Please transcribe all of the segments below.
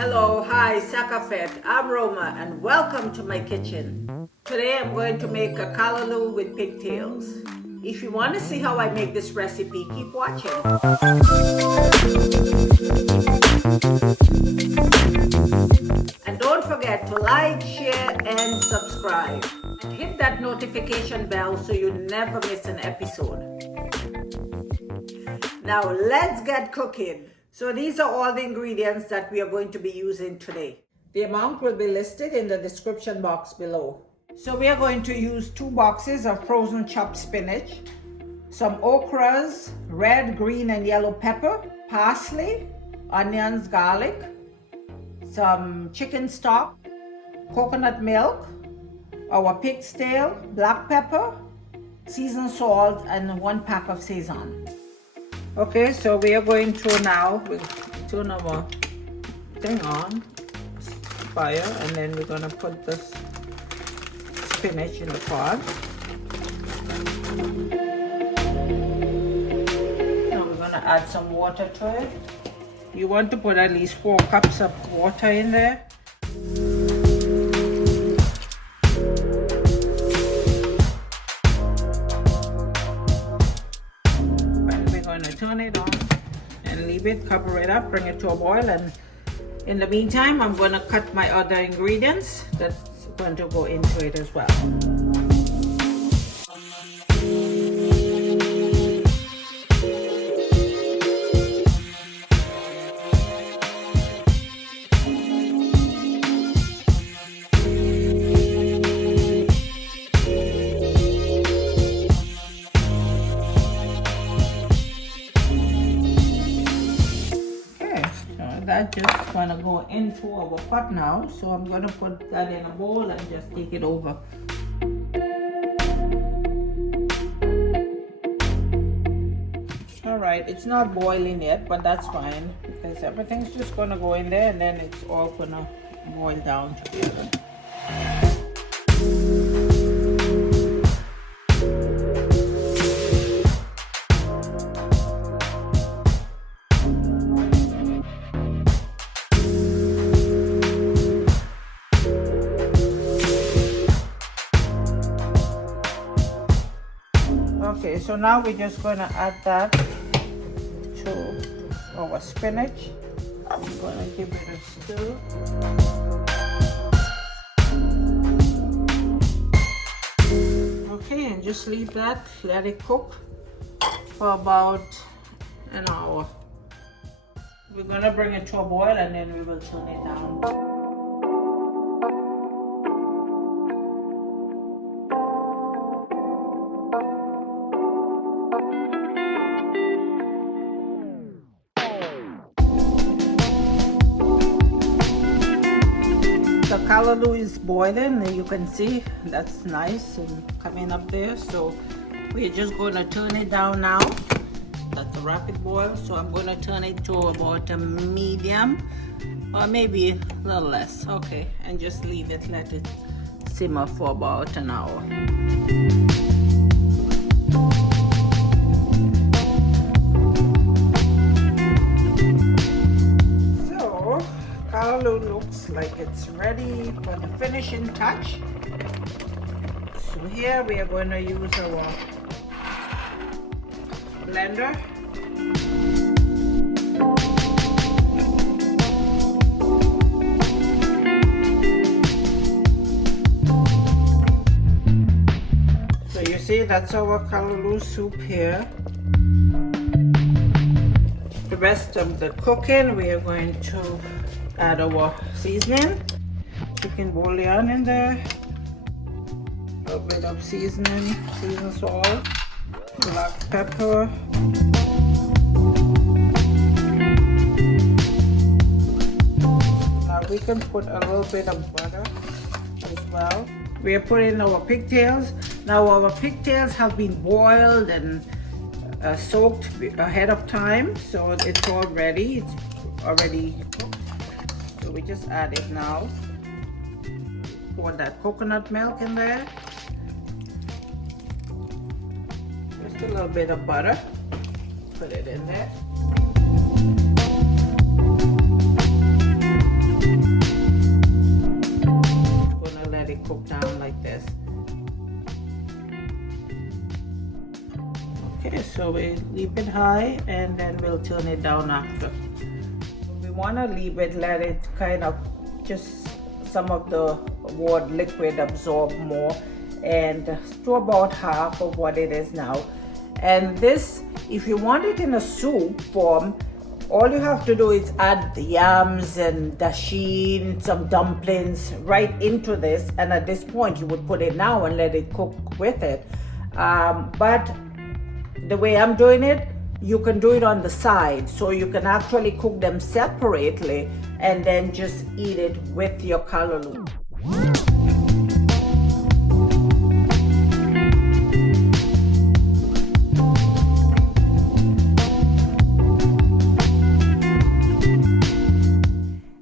Hello, hi, Sakafet. I'm Roma and welcome to my kitchen. Today I'm going to make a callaloo with pigtails. If you want to see how I make this recipe, keep watching. And don't forget to like, share, and subscribe. And hit that notification bell so you never miss an episode. Now let's get cooking. So these are all the ingredients that we are going to be using today. The amount will be listed in the description box below. So we are going to use 2 boxes of frozen chopped spinach, some okras, red, green, and yellow pepper, parsley, onions, garlic, some chicken stock, coconut milk, our pig's tail, black pepper, seasoned salt, and 1 pack of Sazon. Okay, so we are going to now turn our thing on, fire, and then we're going to put this spinach in the pot. Now we're going to add some water to it. You want to put at least 4 cups of water in there. Turn it on and leave it, cover it up, bring it to a boil, and in the meantime I'm going to cut my other ingredients that's going to go into it as well. That's just gonna go into our pot now, so I'm gonna put that in a bowl and just take it over. Alright, it's not boiling yet, but that's fine because everything's just gonna go in there and then it's all gonna boil down together. Okay, so now we're just going to add that to our spinach. I'm going to give it a stir. Okay, and just leave that, let it cook for about an hour. We're going to bring it to a boil and then we will turn it down. The callaloo is boiling, you can see that's nice and coming up there, so we're just going to turn it down now. That's a rapid boil, so I'm going to turn it to about a medium or maybe a little less. Okay, and just leave it, let it simmer for about an hour. Callaloo looks like it's ready for the finishing touch. So here we are going to use our blender. So you see, that's our callaloo soup here. The rest of the cooking we are going to add our seasoning, chicken bouillon in there, a little bit of seasoning, seasoned salt, black pepper, now we can put a little bit of butter as well. We are putting our pigtails. Now our pigtails have been boiled and soaked ahead of time, so it's all ready, it's already cooked. So we just add it now. Pour that coconut milk in there. Just a little bit of butter. Put it in there. keep it high, and then we'll turn it down after. We want to leave it, let it kind of just some of the wort liquid absorb more, and to about half of what it is now. And this, if you want it in a soup form, all you have to do is add the yams and dasheen, some dumplings right into this, and at this point you would put it now and let it cook with it. But the way I'm doing it, you can do it on the side, so you can actually cook them separately and then just eat it with your callaloo.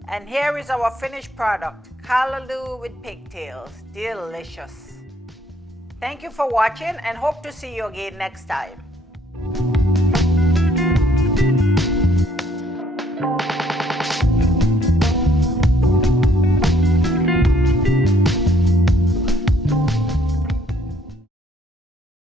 And here is our finished product, callaloo with pigtails. Delicious. Thank you for watching and hope to see you again next time.